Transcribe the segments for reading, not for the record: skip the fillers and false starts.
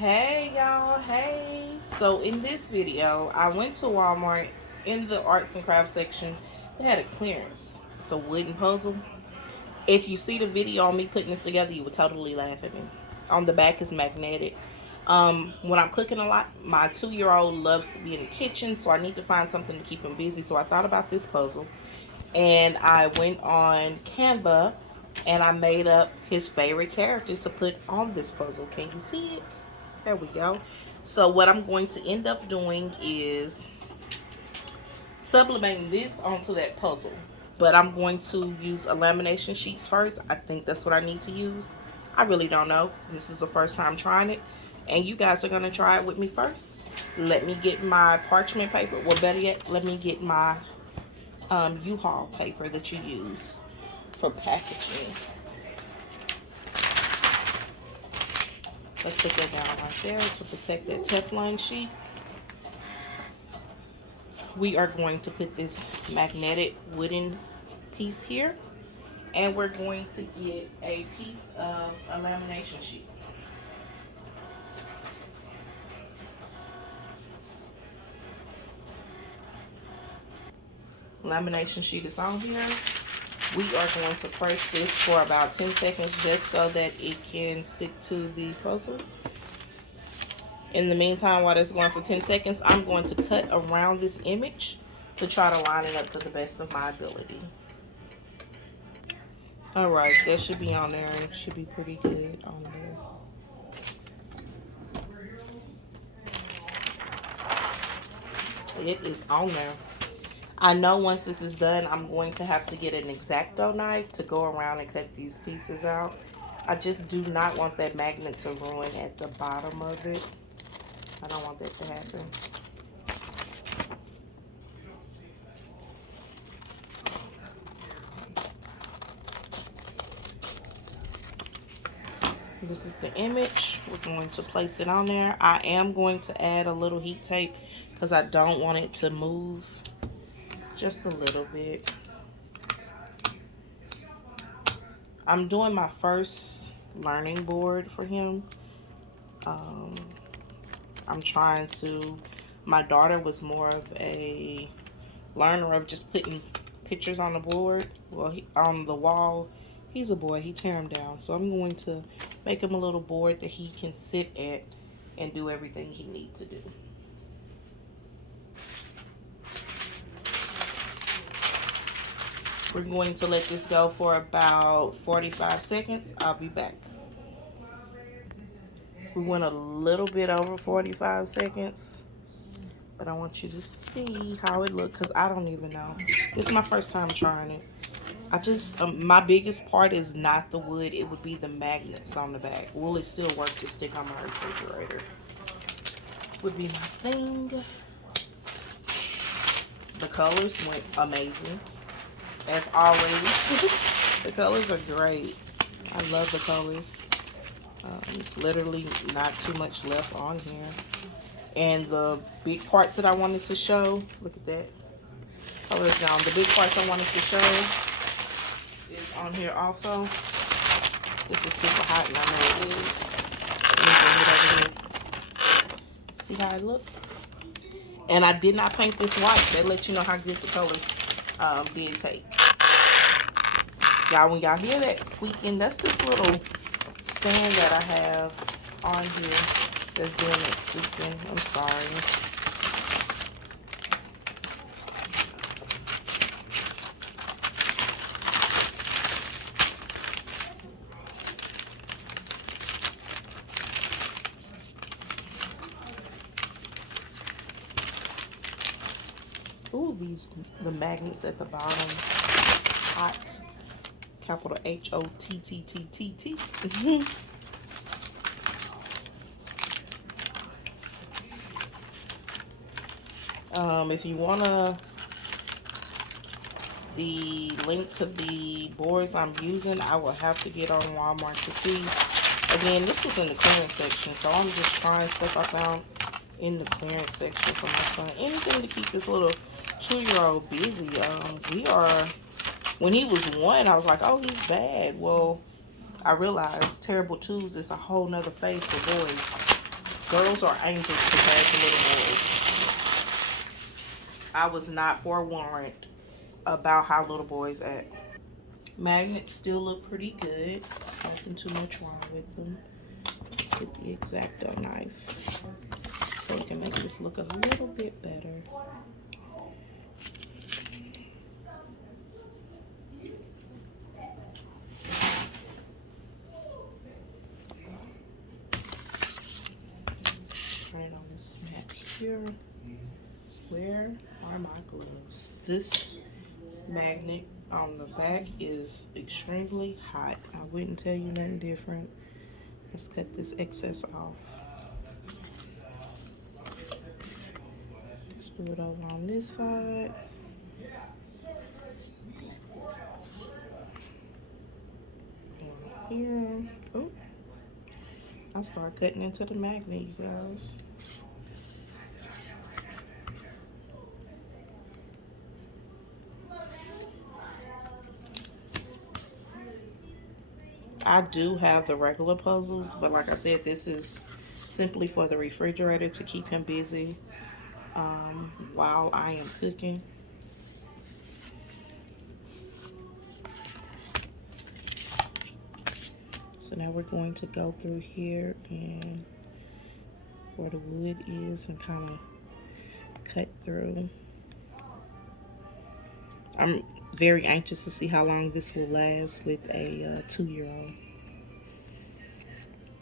Hey y'all, hey. So in this video, I went to Walmart. In the arts and crafts section, they had a clearance. It's a wooden puzzle. If you see the video on me putting this together, you would totally laugh at me. On the back is magnetic. When I'm cooking a lot, my 2-year-old loves to be in the kitchen, so I need to find something to keep him busy. So I thought about this puzzle, and I went on Canva and I made up his favorite character to put on this puzzle. Can you see it? There we go. So what I'm going to end up doing is sublimating this onto that puzzle. But I'm going to use a lamination sheets first. I think that's what I need to use. I really don't know. This is the first time trying it. And you guys are going to try it with me first. Let me get my parchment paper. Well, better yet, let me get my U-Haul paper that you use for packaging. Let's put that down right there to protect that Teflon sheet. We are going to put this magnetic wooden piece here, and we're going to get a piece of a lamination sheet. Lamination sheet is on here. We are going to press this for about 10 seconds just so that it can stick to the puzzle. In the meantime, while that's going for 10 seconds, I'm going to cut around this image to try to line it up to the best of my ability. Alright, that should be on there. It should be pretty good on there. It is on there. I know once this is done, I'm going to have to get an X-Acto knife to go around and cut these pieces out. I just do not want that magnet to ruin at the bottom of it. I don't want that to happen. This is the image. We're going to place it on there. I am going to add a little heat tape because I don't want it to move. Just a little bit. I'm doing my first learning board for him. I'm trying to, my daughter was more of a learner of just putting pictures on the board, well, on the wall. He's a boy, he tear them down. So I'm going to make him a little board that he can sit at and do everything he needs to do. We're going to let this go for about 45 seconds. I'll be back. We went a little bit over 45 seconds, but I want you to see how it looks because I don't even know. This is my first time trying it. I just, my biggest part is not the wood. It would be the magnets on the back. Will it still work to stick on my refrigerator? Would be my thing. The colors went amazing. As always, the colors are great. I love the colors. It's literally not too much left on here. And the big parts that I wanted to show, look at that. Colors down. The big parts I wanted to show is on here also. This is super hot and I know it is. Let me bring it over here. See how it looks? And I did not paint this white. That lets you know how good the colors did take. Y'all, when y'all hear that squeaking, that's this little stand that I have on here that's doing that squeaking. I'm sorry. Ooh, the magnets at the bottom. Hot. Capital H-O-T-T-T-T-T. If you wanna the link to the boards I'm using, I will have to get on Walmart to see. Again, this is in the clearance section, so I'm just trying stuff I found in the clearance section for my son. Anything to keep this little 2-year-old busy. When he was 1, I was like, oh, he's bad. Well, I realized terrible twos is a whole nother phase for boys. Girls are angels compared to little boys. I was not forewarned about how little boys act. Magnets still look pretty good. There's nothing too much wrong with them. Let's get the X-Acto knife so we can make this look a little bit better. Turn it on this mat here. Where are my gloves? This magnet on the back is extremely hot. I wouldn't tell you nothing different. Let's cut this excess off. Let's do it over on this side. Here. Oh, I start cutting into the magnet, you guys. I do have the regular puzzles, but like I said, this is simply for the refrigerator to keep him busy while I am cooking. So now we're going to go through here and where the wood is and kind of cut through. I'm very anxious to see how long this will last with a 2-year-old.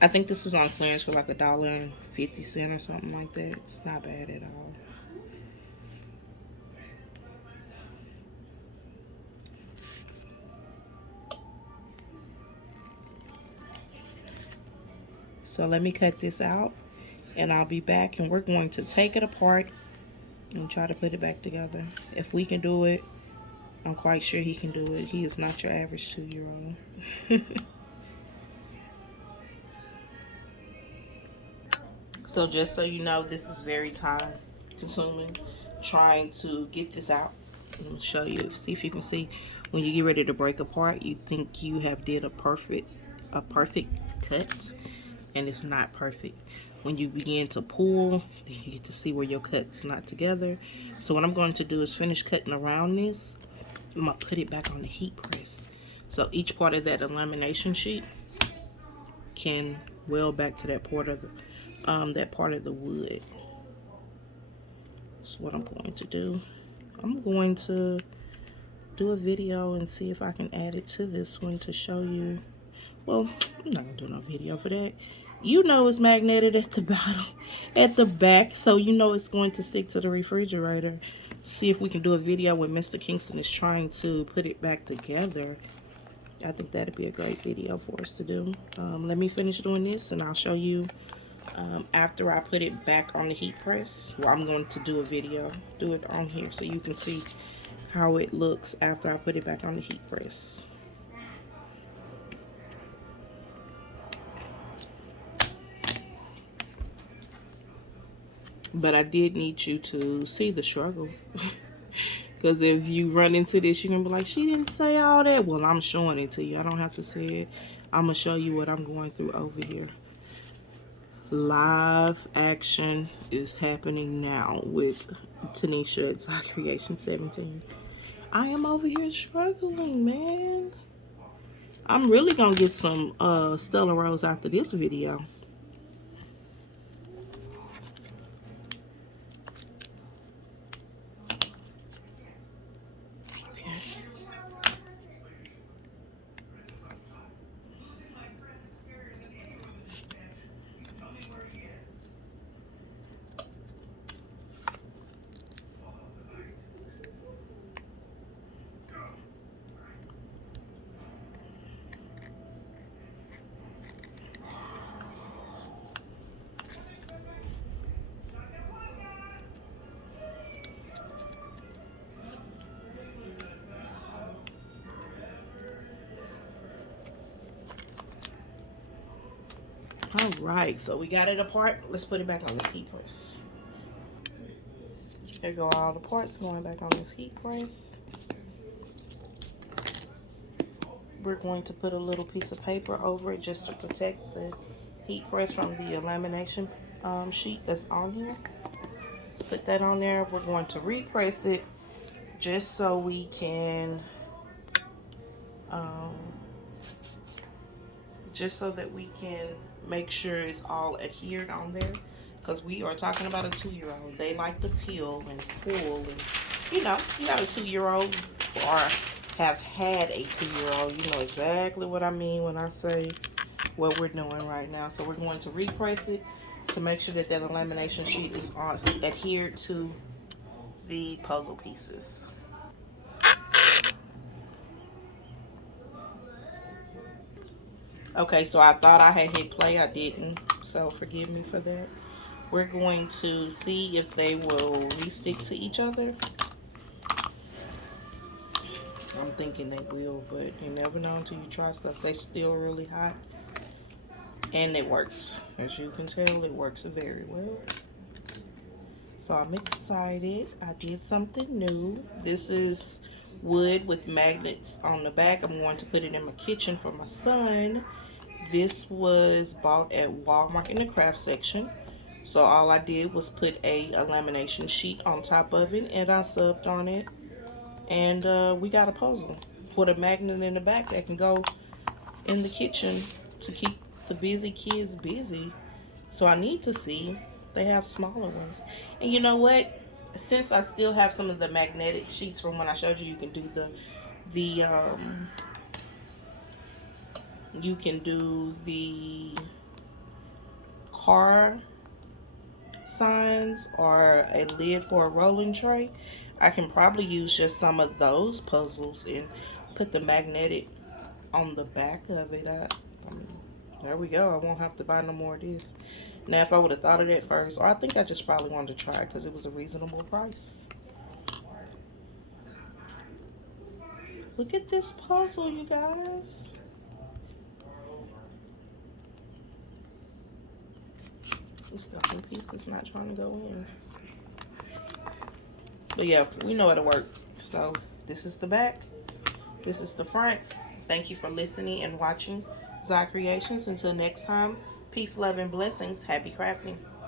I think this was on clearance for like $1.50 or something like that. It's not bad at all. So let me cut this out and I'll be back, and we're going to take it apart and try to put it back together. If we can do it, I'm quite sure he can do it. He is not your average 2-year-old. So just so you know, this is very time consuming trying to get this out. Let me show you, see if you can see. When you get ready to break apart, you think you have did a perfect cut, and it's not perfect. When you begin to pull, you get to see where your cut's not together. So what I'm going to do is finish cutting around this. I'm gonna put it back on the heat press. So each part of that lamination sheet can weld back to that part of the wood. That's what I'm going to do. I'm going to do a video and see if I can add it to this one to show you. Well, I'm not gonna do no video for that. You know it's magneted at the bottom, at the back, so you know it's going to stick to the refrigerator. See if we can do a video when Mr. Kingston is trying to put it back together. I think that'd be a great video for us to do. Let me finish doing this and I'll show you after I put it back on the heat press. Well, I'm going to do a video, do it on here so you can see how it looks after I put it back on the heat press. But I did need you to see the struggle. Because if you run into this, you're going to be like, she didn't say all that. Well, I'm showing it to you. I don't have to say it. I'm going to show you what I'm going through over here. Live action is happening now with Tanisha at Zikreations17. I am over here struggling, man. I'm really going to get some Stella Rose after this video. All right, so we got it apart. Let's put it back on this heat press. There go all the parts going back on this heat press. We're going to put a little piece of paper over it just to protect the heat press from the lamination sheet that's on here. Let's put that on there. We're going to repress it just so we can, just so that we can make sure it's all adhered on there. Because we are talking about a 2-year-old. They like to peel and pull. And, you know, you got a 2-year-old or have had a 2-year-old. You know exactly what I mean when I say what we're doing right now. So we're going to repress it to make sure that that lamination sheet is adhered to the puzzle pieces. Okay, so I thought I had hit play. I didn't. So forgive me for that. We're going to see if they will re-stick to each other. I'm thinking they will, but you never know until you try stuff. They're still really hot. And it works. As you can tell, it works very well. So I'm excited. I did something new. This is wood with magnets on the back. I'm going to put it in my kitchen for my son. This was bought at Walmart in the craft section. So all I did was put a lamination sheet on top of it, and I subbed on it. And we got a puzzle. Put a magnet in the back that can go in the kitchen to keep the busy kids busy. So I need to see. They have smaller ones. And you know what? Since I still have some of the magnetic sheets from when I showed you, you can do the car signs or a lid for a rolling tray. I can probably use just some of those puzzles and put the magnetic on the back of it. I mean, there we go. I won't have to buy no more of this. Now, if I would have thought of that first, or I think I just probably wanted to try it because it was a reasonable price. Look at this puzzle, you guys. This stuffing piece is not trying to go in. But yeah, we know it'll work. So this is the back. This is the front. Thank you for listening and watching Zikreations. Until next time, peace, love, and blessings. Happy crafting.